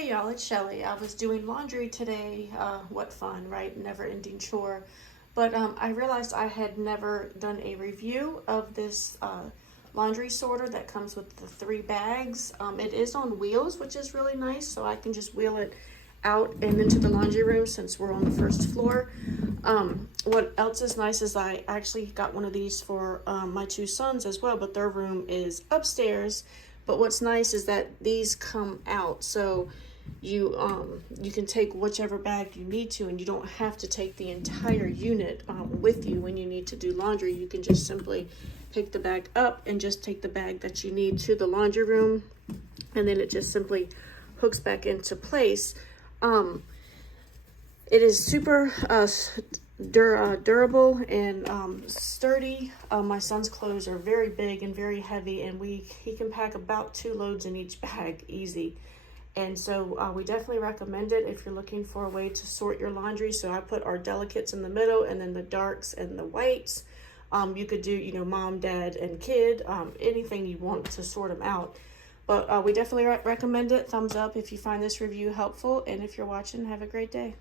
Hey y'all, it's Shelly. I was doing laundry today. What fun, right? Never ending chore. But I realized I had never done a review of this laundry sorter that comes with the 3 bags. It is on wheels, which is really nice, so I can just wheel it out and into the laundry room since we're on the first floor. What else is nice is I actually got one of these for my 2 sons as well, but their room is upstairs. But what's nice is that these come out, so you can take whichever bag you need to, and you don't have to take the entire unit with you when you need to do laundry. You can just simply pick the bag up and just take the bag that you need to the laundry room, and then it just simply hooks back into place. It is super durable and sturdy. My son's clothes are very big and very heavy, and he can pack about 2 loads in each bag easy. And so we definitely recommend it if you're looking for a way to sort your laundry. So I put our delicates in the middle, and then the darks and the whites. You could do, mom, dad, and kid, anything you want to sort them out. But we definitely recommend it. Thumbs up if you find this review helpful. And if you're watching, have a great day.